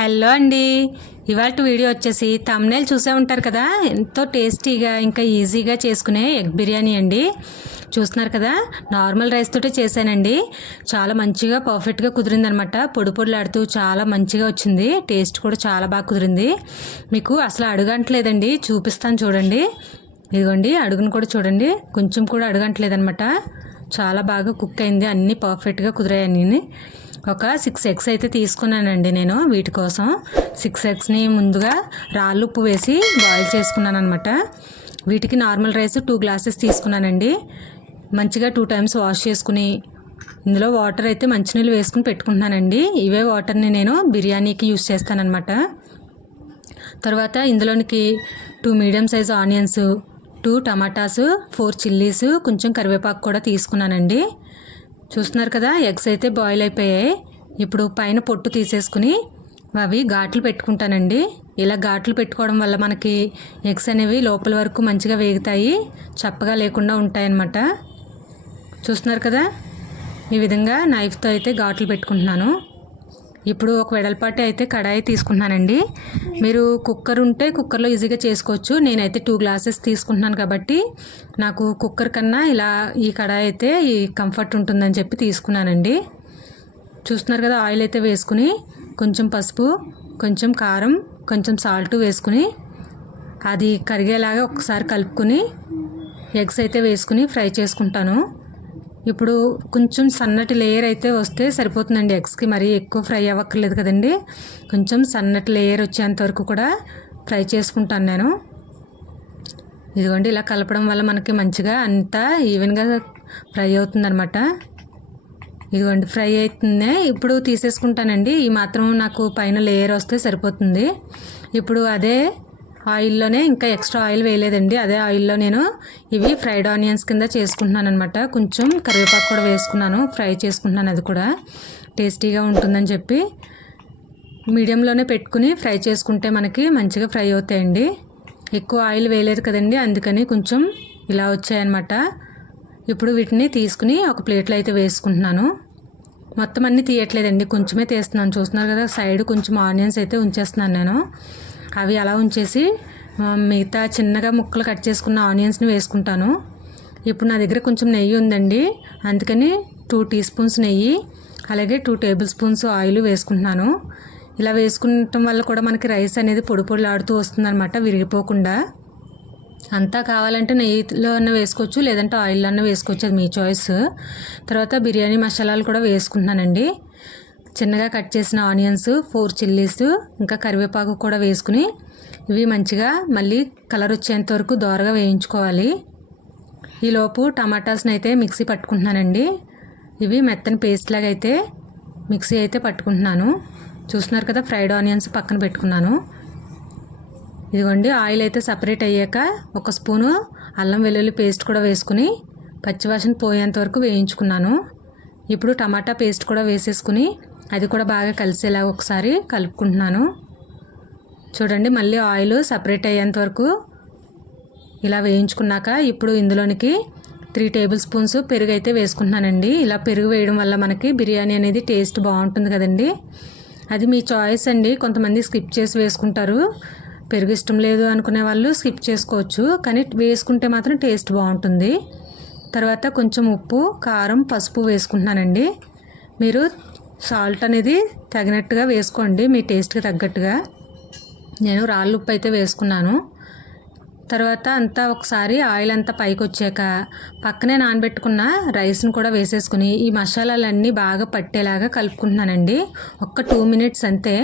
Hello అండి. ఇవాళ video వచ్చేసి థంబ్నెయిల్ చూసే ఉంటారు కదా, ఎంతో టేస్టీగా ఇంకా ఈజీగా చేసుకునే ఎగ్ బిర్యానీ అండి. చూస్తున్నారు కదా, నార్మల్ రైస్ తోటే చేశానండి. చాలా మంచిగా పర్ఫెక్ట్గా కుదిరిందనమాట. పొడి పొడిలాడుతూ చాలా మంచిగా వచ్చింది. టేస్ట్ కూడా చాలా బాగా కుదిరింది. మీకు అసలు అడుగంటలేదండి, చూపిస్తాను చూడండి. ఇదిగోండి, అడుగును కూడా చూడండి, కొంచెం కూడా అడుగంటలేదనమాట. చాలా బాగా కుక్ అయింది, అన్నీ పర్ఫెక్ట్గా కుదిరాయని. ఒక 6 ఎగ్స్ అయితే తీసుకున్నానండి నేను వీటి కోసం. 6 ఎగ్స్ని ముందుగా రాళ్ళు ఉప్పు వేసి బాయిల్ చేసుకున్నాను అనమాట. వీటికి నార్మల్ రైస్ 2 గ్లాసెస్ తీసుకున్నానండి. మంచిగా 2 టైమ్స్ వాష్ చేసుకుని ఇందులో వాటర్ అయితే మంచినీళ్ళు వేసుకుని పెట్టుకుంటున్నానండి. ఇవే వాటర్ని నేను బిర్యానీకి యూస్ చేస్తానన్నమాట. తర్వాత ఇందులోనికి 2 medium size onions, 2 tomatoes, 4 chillies, కొంచెం కరివేపాకు కూడా తీసుకున్నానండి. చూస్తున్నారు కదా, ఎగ్స్ అయితే బాయిల్ అయిపోయాయి. ఇప్పుడు పైన పొట్టు తీసేసుకుని అవి ఘాట్లు పెట్టుకుంటానండి. ఇలా ఘాట్లు పెట్టుకోవడం వల్ల మనకి ఎగ్స్ అనేవి లోపల వరకు మంచిగా వేగుతాయి, చప్పగా లేకుండా ఉంటాయన్నమాట. చూస్తున్నారు కదా, ఈ విధంగా నైఫ్తో అయితే ఘాట్లు పెట్టుకుంటున్నాను. ఇప్పుడు ఒక వెడల్పాటి అయితే కడాయి తీసుకుంటున్నానండి. మీరు కుక్కర్ ఉంటే కుక్కర్లో ఈజీగా చేసుకోవచ్చు. నేనైతే 2 గ్లాసెస్ తీసుకుంటున్నాను కాబట్టి నాకు కుక్కర్ కన్నా ఇలా ఈ కడాయి అయితే ఈ కంఫర్ట్ ఉంటుందని చెప్పి తీసుకున్నానండి. చూస్తున్నారు కదా, ఆయిల్ అయితే వేసుకుని కొంచెం పసుపు, కొంచెం కారం, కొంచెం సాల్ట్ వేసుకుని అది కరిగేలాగా ఒకసారి కలుపుకొని ఎగ్స్ అయితే వేసుకుని ఫ్రై చేసుకుంటాను. ఇప్పుడు కొంచెం సన్నటి లేయర్ అయితే వస్తే సరిపోతుందండి ఎగ్స్కి, మరీ ఎక్కువ ఫ్రై అవ్వక్కర్లేదు కదండి. కొంచెం సన్నటి లేయర్ వచ్చేంత వరకు కూడా ఫ్రై చేసుకుంటాను నేను. ఇదిగోండి, ఇలా కలపడం వల్ల మనకి మంచిగా అంతా ఈవెన్గా ఫ్రై అవుతుందన్నమాట. ఇదిగోండి, ఫ్రై అవుతుంది. ఇప్పుడు తీసేసుకుంటానండి. ఈ మాత్రం నాకు పైన లేయర్ వస్తే సరిపోతుంది. ఇప్పుడు అదే ఆయిల్లోనే, ఇంకా ఎక్స్ట్రా ఆయిల్ వేయలేదండి, అదే ఆయిల్లో నేను ఇవి ఫ్రైడ్ ఆనియన్స్ కింద చేసుకుంటున్నాను అనమాట. కొంచెం కరివేపాకు కూడా వేసుకున్నాను, ఫ్రై చేసుకుంటున్నాను. అది కూడా టేస్టీగా ఉంటుందని చెప్పి మీడియంలోనే పెట్టుకుని ఫ్రై చేసుకుంటే మనకి మంచిగా ఫ్రై అవుతాయండి. ఎక్కువ ఆయిల్ వేయలేదు కదండి, అందుకని కొంచెం ఇలా వచ్చాయన్నమాట. ఇప్పుడు వీటిని తీసుకుని ఒక ప్లేట్లో అయితే వేసుకుంటున్నాను. మొత్తం అన్నీ తీయట్లేదండి, కొంచెమే తీస్తున్నాను. చూస్తున్నారు కదా, సైడ్ కొంచెం ఆనియన్స్ అయితే ఉంచేస్తున్నాను నేను. అవి అలా ఉంచేసి మిగతా చిన్నగా ముక్కలు కట్ చేసుకున్న ఆనియన్స్ని వేసుకుంటాను. ఇప్పుడు నా దగ్గర కొంచెం నెయ్యి ఉందండి, అందుకని 2 టీ స్పూన్స్ నెయ్యి, అలాగే 2 టేబుల్ స్పూన్స్ ఆయిల్ వేసుకుంటున్నాను. ఇలా వేసుకుంటాం వల్ల కూడా మనకి రైస్ అనేది పొడి పొడిలాడుతూ వస్తుందన్నమాట, విరిగిపోకుండా. అంతా కావాలంటే నెయ్యిలో అన్న వేసుకోవచ్చు, లేదంటే ఆయిల్లో అన్న వేసుకోవచ్చు, అది మీ చాయిస్. తర్వాత బిర్యానీ మసాలాలు కూడా వేసుకుంటున్నానండి. చిన్నగా కట్ చేసిన ఆనియన్స్, 4 చిల్లీస్, ఇంకా కరివేపాకు కూడా వేసుకుని ఇవి మంచిగా మళ్ళీ కలర్ వచ్చేంత వరకు దోరగా వేయించుకోవాలి. ఈలోపు టమాటాస్ని అయితే మిక్సీ పట్టుకుంటున్నానండి. ఇవి మెత్తని పేస్ట్ లాగా అయితే మిక్సీ అయితే పట్టుకుంటున్నాను. చూస్తున్నారు కదా, ఫ్రైడ్ ఆనియన్స్ పక్కన పెట్టుకున్నాను. ఇదిగోండి, ఆయిల్ అయితే సపరేట్ అయ్యాక 1 స్పూను అల్లం వెల్లుల్లి పేస్ట్ కూడా వేసుకుని పచ్చివాసన పోయేంత వరకు వేయించుకున్నాను. ఇప్పుడు టమాటా పేస్ట్ కూడా వేసేసుకుని అది కూడా బాగా కలిసేలా ఒకసారి కలుపుకుంటున్నాను. చూడండి, మళ్ళీ ఆయిల్ సపరేట్ అయ్యేంత వరకు ఇలా వేయించుకున్నాక ఇప్పుడు ఇందులోనికి 3 టేబుల్ స్పూన్స్ పెరుగు అయితే వేసుకుంటున్నానండి. ఇలా పెరుగు వేయడం వల్ల మనకి బిర్యానీ అనేది టేస్ట్ బాగుంటుంది కదండి. అది మీ చాయిస్ అండి, కొంతమంది స్కిప్ చేసి వేసుకుంటారు. పెరుగు ఇష్టం లేదు అనుకునే వాళ్ళు స్కిప్ చేసుకోవచ్చు, కానీ వేసుకుంటే మాత్రం టేస్ట్ బాగుంటుంది. తర్వాత కొంచెం ఉప్పు, కారం, పసుపు వేసుకుంటున్నానండి. మీరు సాల్ట్ అనేది తగినట్టుగా వేసుకోండి, మీ టేస్ట్కి తగ్గట్టుగా. నేను రాళ్ళు ఉప్పు అయితే వేసుకున్నాను. తర్వాత అంతా ఒకసారి ఆయిల్ అంతా పైకి వచ్చాక పక్కనే నానబెట్టుకున్న రైస్ని కూడా వేసేసుకుని ఈ మసాలాలన్నీ బాగా పట్టేలాగా కలుపుకుంటున్నానండి. ఒక్క 2 మినిట్స్ అంతే.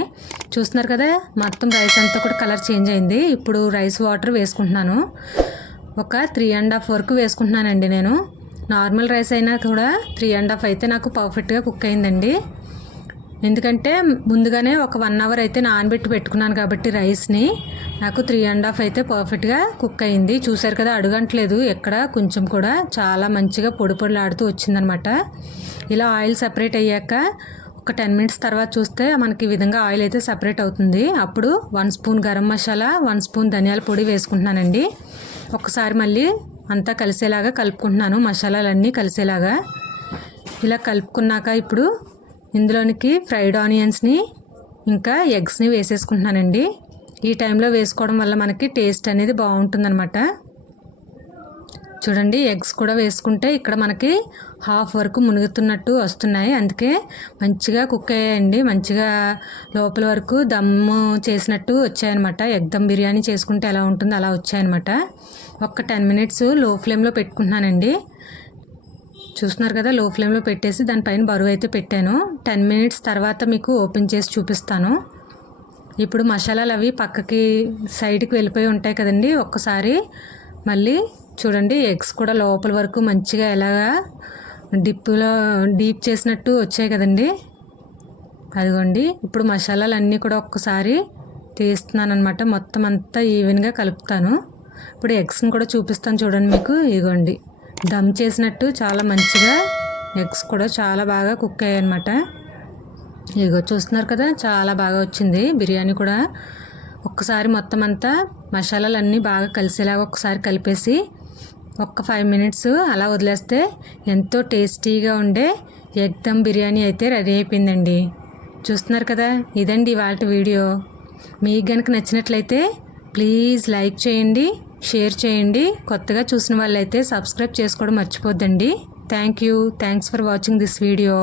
చూస్తున్నారు కదా, మొత్తం రైస్ అంతా కూడా కలర్ చేంజ్ అయింది. ఇప్పుడు రైస్ వాటర్ వేసుకుంటున్నాను. ఒక 3.5 వరకు వేసుకుంటున్నానండి నేను. నార్మల్ రైస్ అయినా కూడా 3.5 అయితే నాకు పర్ఫెక్ట్గా కుక్ అయిందండి. ఎందుకంటే ముందుగానే ఒక 1 అవర్ అయితే నానబెట్టి పెట్టుకున్నాను కాబట్టి రైస్ని నాకు 3.5 అయితే పర్ఫెక్ట్గా కుక్ అయింది. చూసారు కదా, అడుగంటలేదు ఎక్కడ కొంచెం కూడా, చాలా మంచిగా పొడి పొడిలాడుతూ వచ్చిందనమాట. ఇలా ఆయిల్ సపరేట్ అయ్యాక ఒక 10 మినిట్స్ తర్వాత చూస్తే మనకి ఈ విధంగా ఆయిల్ అయితే సపరేట్ అవుతుంది. అప్పుడు 1 స్పూన్ గరం మసాలా, 1 స్పూన్ ధనియాల పొడి వేసుకుంటున్నానండి. ఒకసారి మళ్ళీ అంతా కలిసేలాగా కలుపుకుంటున్నాను, మసాలాలన్నీ కలిసేలాగా. ఇలా కలుపుకున్నాక ఇప్పుడు ఇందులోనికి ఫ్రైడ్ ఆనియన్స్ని ఇంకా ఎగ్స్ని వేసేసుకుంటున్నానండి. ఈ టైంలో వేసుకోవడం వల్ల మనకి టేస్ట్ అనేది బాగుంటుందన్నమాట. చూడండి, ఎగ్స్ కూడా వేసుకుంటే ఇక్కడ మనకి హాఫ్ వరకు మునుగుతున్నట్టు వస్తున్నాయి. అందుకే మంచిగా కుక్ అయ్యాయండి. మంచిగా లోపల వరకు దమ్ము చేసినట్టు వచ్చాయన్నమాట. ఎగ్ దమ్ బిర్యానీ చేసుకుంటే ఎలా ఉంటుందో అలా వచ్చాయన్నమాట. ఒక్క 10 మినిట్స్ లో ఫ్లేమ్లో పెట్టుకుంటున్నానండి. చూస్తున్నారు కదా, లో ఫ్లేమ్లో పెట్టేసి దానిపైన బరువు అయితే పెట్టాను. 10 మినిట్స్ తర్వాత మీకు ఓపెన్ చేసి చూపిస్తాను. ఇప్పుడు మసాలాలు అవి పక్కకి సైడ్కి వెళ్ళిపోయి ఉంటాయి కదండి. ఒక్కసారి మళ్ళీ చూడండి, ఎగ్స్ కూడా లోపల వరకు మంచిగా ఎలాగా డీప్ చేసినట్టు వచ్చాయి కదండి. అదిగోండి, ఇప్పుడు మసాలాలు అన్నీ కూడా ఒక్కసారి తీస్తున్నాను అనమాట. మొత్తం అంతా ఈవెన్గా కలుపుతాను. ఇప్పుడు ఎగ్స్ని కూడా చూపిస్తాను చూడండి మీకు. ఇదిగోండి, దమ్ చేసినట్టు చాలా మంచిగా ఎగ్స్ కూడా చాలా బాగా కుక్ అయ్యాయి అనమాట. ఇదిగో చూస్తున్నారు కదా, చాలా బాగా వచ్చింది బిర్యానీ కూడా. ఒక్కసారి మొత్తం అంతా మసాలాలు అన్నీ బాగా కలిసేలాగా ఒక్కసారి కలిపేసి ఒక్క 5 మినిట్స్ అలా వదిలేస్తే ఎంతో టేస్టీగా ఉండే ఎగ్ దమ్ బిర్యానీ అయితే రెడీ అయిపోయిందండి. చూస్తున్నారు కదా, ఇదండి ఇవాళ వీడియో. మీకు కనుక నచ్చినట్లయితే ప్లీజ్ లైక్ చేయండి, షేర్ చేయండి. కొత్తగా చూసిన వాళ్ళైతే సబ్స్క్రైబ్ చేసుకోవడం మర్చిపోద్దండి. Thanks for watching this video.